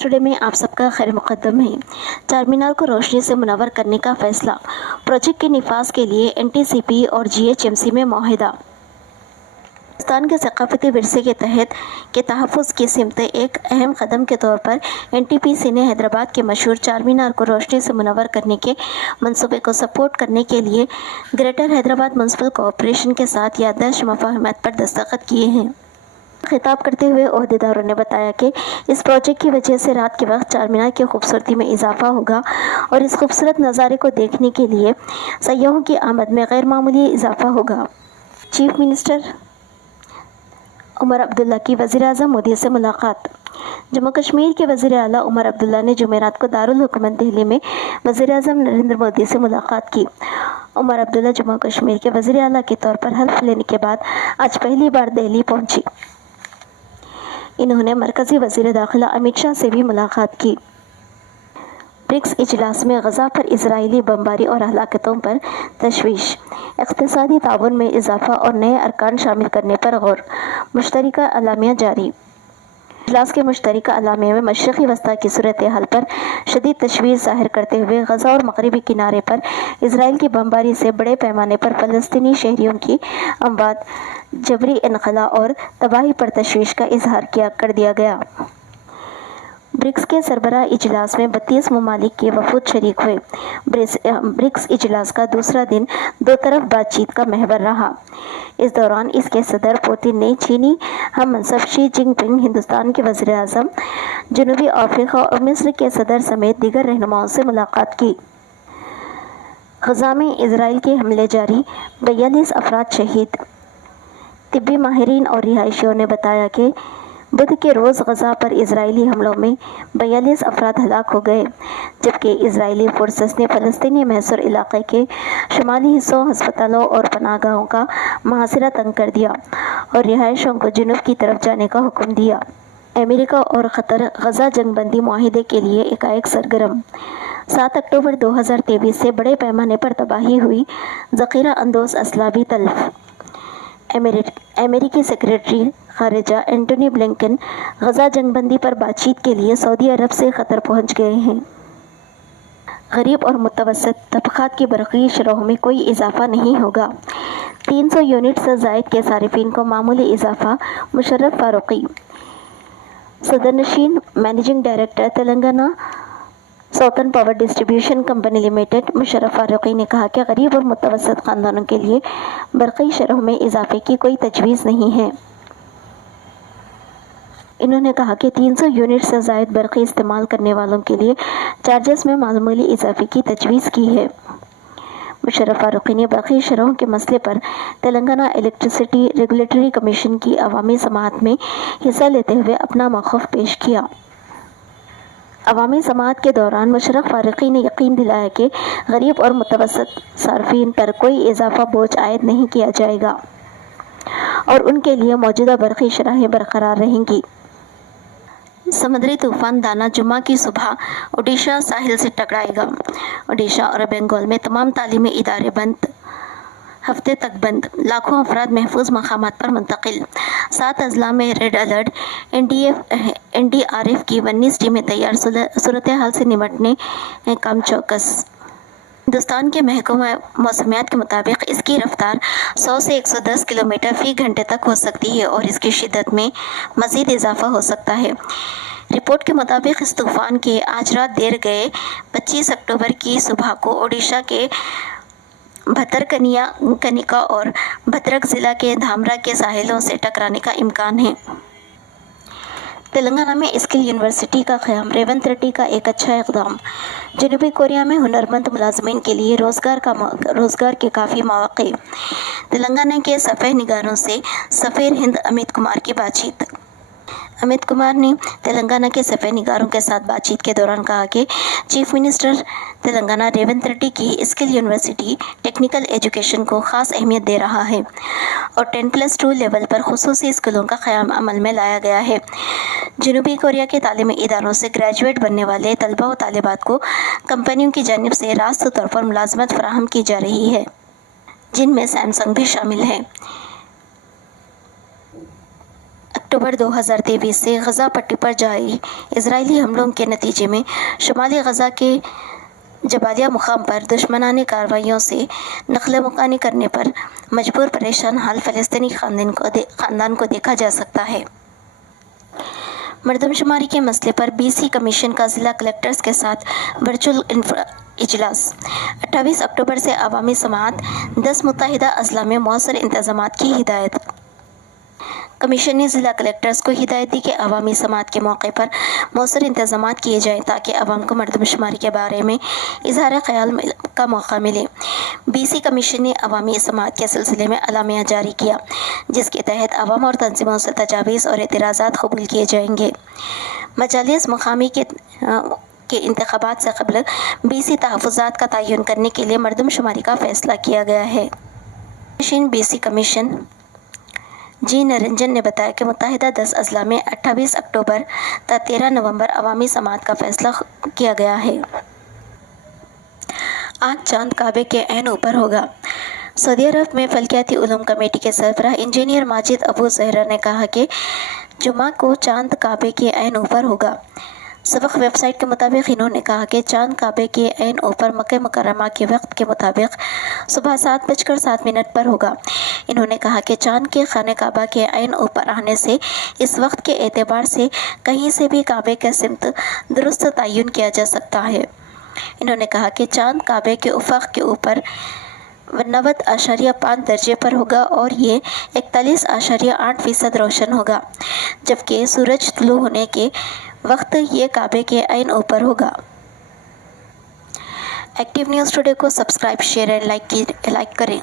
Today में आप सबका खैर मुकद्दम है। चार मीनार को रोशनी से मुनव्वर करने का फैसला। प्रोजेक्ट के निफाज के लिए एनटीसीपी और जीएचएमसी में मुआहिदा। हिंदुस्तान के सकाफती विरसे के तहत के तहफ़्फ़ुज़ की सिमत एक अहम कदम के तौर पर एनटीपीसी ने हैदराबाद के मशहूर चार मीनार को रोशनी से मुनव्वर करने के मंसूबे को सपोर्ट करने के लिए ग्रेटर हैदराबाद म्युनिसिपल कॉरपोरेशन के साथ याददाश्त मुफ़ाहमत पर दस्तखत किए हैं। खिताब करते हुए ओहदेदारों ने बताया कि इस प्रोजेक्ट की वजह से रात के वक्त चार मीनार की खूबसूरती में इजाफा होगा और इस खूबसूरत नज़ारे को देखने के लिए सयाहों की आमद में गैर मामूली इजाफा होगा। चीफ मिनिस्टर उमर अब्दुल्ला की वज़ीर-ए-आज़म मोदी से मुलाकात। जम्मू कश्मीर के वज़ीर आला उमर अब्दुल्ला ने जुमेरात को दारुल हुकूमत दिल्ली में वज़ीर-ए-आज़म नरेंद्र मोदी से मुलाकात की। उमर अब्दुल्ला जम्मू कश्मीर के वज़ीर आला के तौर पर हल्फ लेने के बाद आज पहली बार दिल्ली पहुंची। इन्होंने मरकज़ी वज़ीर दाखिला अमित शाह से भी मुलाकात की। ब्रिक्स इजलास में गज़ा पर इजरायली बमबारी और हलाकतों पर तशवीश। इक़्तिसादी ताउन में इजाफ़ा और नए अरकान शामिल करने पर गौर। मुश्तरका अलामिया जारी। इजलास के मुश्तरका अलामिया में मशरिक़ी वस्ता की सूरत हाल पर शदीद तशवीश ज़ाहिर करते हुए गज़ा और मग़रिबी किनारे पर इसराइल की बमबारी से बड़े पैमाने पर फ़लस्तीनी शहरियों की अमवात, जबरी इनख़ला और तबाही पर तशवीश का इजहार कर दिया गया। ब्रिक्स के सरबराह इजलास में 32 ममालिक के वफूद शरीक हुए। ब्रिक्स इजलास का दूसरा दिन दो तरफ बातचीत का महवर रहा। इस दौरान इसके सदर पुतिन ने चीनी हम मनसब शी जिनपिंग, हिंदुस्तान के वज़ीर-ए-आज़म, जनूबी अफ्रीका और मिस्र के सदर समेत दीगर रहनुमाओं से मुलाकात की। गज़ा में इजराइल के हमले जारी, 42 अफराद शहीद। तिब्बी माहिरीन और रिहायशियों ने बताया कि बुध के रोज़ गज़ा पर इजरायली हमलों में 42 अफराद हलाक हो गए, जबकि इजरायली फोर्सेस ने फ़लस्तीनी महसूर इलाक़े के शुमाली हिस्सों, हस्पतालों और पनाहगाहों का मुहासिरा तंग कर दिया और रिहायशियों को जुनूब की तरफ जाने का हुक्म दिया। अमेरिका और क़तर गज़ा जंगबंदी मुआहिदे के लिए एकाएक सरगर्म। 7 अक्टूबर 2023 से बड़े पैमाने पर तबाही हुई, ज़ख़ीरा अंदोज़ असला भी तल्फ़। अमेरिकी सेक्रेटरी ख़ारिजा एंटनी ब्लिंकन गज़ा जंगबंदी पर बातचीत के लिए सऊदी अरब से क़तर पहुंच गए हैं। गरीब और मुतवस्सित तबक़ात की बरक़ी शरहों में कोई इजाफ़ा नहीं होगा। 300 यूनिट से ज़ायद के सारिफ़ीन को मामूली इजाफ़ा। मुशर्रफ फ़ारूक़ी, सदरनशीन managing director, Telangana southern power distribution company limited, Musharraf Farooqui ने कहा कि गरीब और मुतवस्सित ख़ानदानों के लिए बरक़ी शरहों में इजाफ़े की कोई तजवीज़ नहीं है। इन्होंने कहा कि 300 यूनिट से ज़ायद बरक़ी इस्तेमाल करने वालों के लिए चार्जेस में मामूली इजाफ़े की तजवीज़ की है। मुशर्रफ फ़ारूक़ी ने बरक़ी शरहों के मसले पर तेलंगाना इलेक्ट्रिसिटी रेगुलेटरी कमीशन की अवामी समाअत में हिस्सा लेते हुए अपना मौक़िफ़ पेश किया। अवामी समाअत के दौरान मुशर्रफ फ़ारूक़ी ने यकीन दिलाया कि गरीब और मुतवस्सित सार्फ़िन पर कोई इजाफ़ा बोझ आयद नहीं किया जाएगा और उनके लिए मौजूदा बरक़ी शरहें बरक़रार रहेंगी। समुद्री तूफ़ान दाना जुम्मा की सुबह ओडिशा साहिल से टकराएगा। ओडिशा और बंगाल में तमाम तालीमी इदारे बंद, हफ्ते तक बंद। लाखों अफराद महफूज मकामात पर मुंतकिल। 7 अजला में रेड अलर्ट। NDRF की 19 टीमें तैयार, सूरत हाल से निपटने कम चौकस। हिंदुस्तान के महकमा मौसमियात के मुताबिक इसकी रफ्तार 100 से 110 किलोमीटर फ़ी घंटे तक हो सकती है और इसकी शिद्दत में मज़ीद इजाफा हो सकता है। रिपोर्ट के मुताबिक इस तूफ़ान के आज रात देर गए 25 अक्टूबर की सुबह को ओडिशा के भतरकनिका और भद्रक ज़िला के धामरा के साहिलों से टकराने का इम्कान है। तेलंगाना में स्किल यूनिवर्सिटी का क़याम, रेवंत रेड्डी का एक अच्छा इक़दाम। जनूबी कोरिया में हुनरमंद मुलाज़मीन के लिए रोज़गार के काफ़ी मौक़े। तेलंगाना के सफ़ेद निगारों से सफ़ीर हिंद अमित कुमार की बातचीत। अमित कुमार ने तेलंगाना के सफ़ेद निगारों के साथ बातचीत के दौरान कहा कि चीफ मिनिस्टर तेलंगाना रेवंत रेड्डी की स्किल यूनिवर्सिटी टेक्निकल एजुकेशन को ख़ास अहमियत दे रहा है और 10+2 लेवल पर खुसूसी स्कूलों का क़याम अमल में लाया गया है। जनूबी कोरिया के तालीमी इदारों से ग्रेजुएट बनने वाले तलबा व तालिबात को कंपनियों की जानिब से रास्त तौर पर मुलाजमत फराहम की जा रही है, जिनमें सैमसंग भी शामिल है। अक्टूबर 2023 से गजा पट्टी पर जारी इजरायली हमलों के नतीजे में शुमाली गजा के जबालिया मुकाम पर दुश्मनानी कार्रवाइयों से नकल मुकानी करने पर मजबूर परेशान हाल फ़लस्तीनी ख़ानदान को देखा जा सकता है। मरदमशुमारी के मसले पर BC कमीशन का ज़िला कलेक्टर्स के साथ वर्चुअल इजलास 28 अक्टूबर से अवामी समाअत 10 मुत्तहिदा अजला में मौसर इंतज़ामात की हिदायत। कमीशन ने ज़िला कलेक्टर्स को हिदायत दी कि अवामी समाअत के मौके पर मौसर इंतज़ामात किए जाएँ ताकि अवाम को मरदमशुमारी के बारे में इजहार ख्याल का मौका मिले। BC कमीशन ने अवामी समाअत के सिलसिले में अलामिया जारी किया, जिसके तहत अवाम और तंजीमों से तजावीज़ और एतराज़ात कबूल किए जाएंगे। मजालिस मुकामी के इंतखाबात से कबल BC तहफ़्फ़ुज़ात का तयन करने के लिए मरदमशुमारी का फ़ैसला किया गया है। BC कमीशन जी निरंजन ने बताया कि मुत्तहिदा 10 अजला में 28 अक्टूबर तथा 13 नवंबर अवामी समाअत का फ़ैसला किया गया है। आज चांद काबे के ऐन ऊपर होगा। सऊदी अरब में फल्कियाती उलूम कमेटी के सरबराह इंजीनियर माजिद अबू ज़हरा ने कहा कि जुमा को चांद काबे के ऐन ऊपर होगा। सबक वेबसाइट के मुताबिक इन्होंने कहा कि चांद काबे के ऐन ऊपर मक्का मुकर्रमा के वक्त के मुताबिक सुबह 7:07 पर होगा। इन्होंने कहा कि चांद के खाने काबा के ऐन ऊपर आने से इस वक्त के एतबार से कहीं से भी काबे का सिमत दुरुस्त तयन किया जा सकता है। इन्होंने कहा कि चांद काबे के उफ़क़ के ऊपर 90.5 दर्जे पर होगा और ये 41.8% रोशन होगा, जबकि सूरज तुलू होने के वक्त ये काबे के ऐन ऊपर होगा। एक्टिव न्यूज़ टुडे को सब्सक्राइब, शेयर एंड लाइक करें।